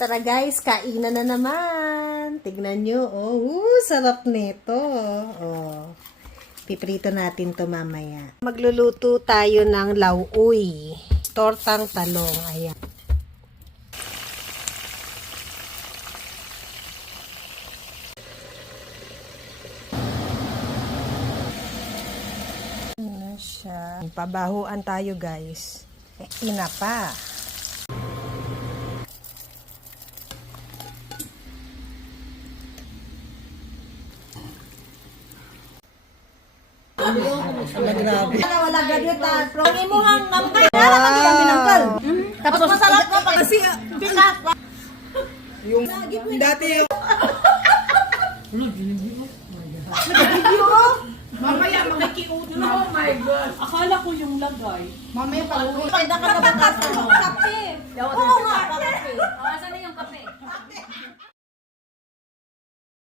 Tara guys, kainan na naman. Tignan nyo. Oh, sarap nito. Oh. Piprito natin to mamaya. Magluluto tayo ng lauoy. Tortang talong. Ayan. Ano siya? Pabahuan tayo guys. Inapa. Grabe. Wala gadget ta. Ang imuhang namkay na naman di kami nangkal. Tapos masarap ka pa kasi pikat. Yung dati yung... Mamaya makikiuto na. Oh my God. Akala ko yung lagay. Mamaya pag-uwi. Kaya na ka na ba kape? Oo nga, kape.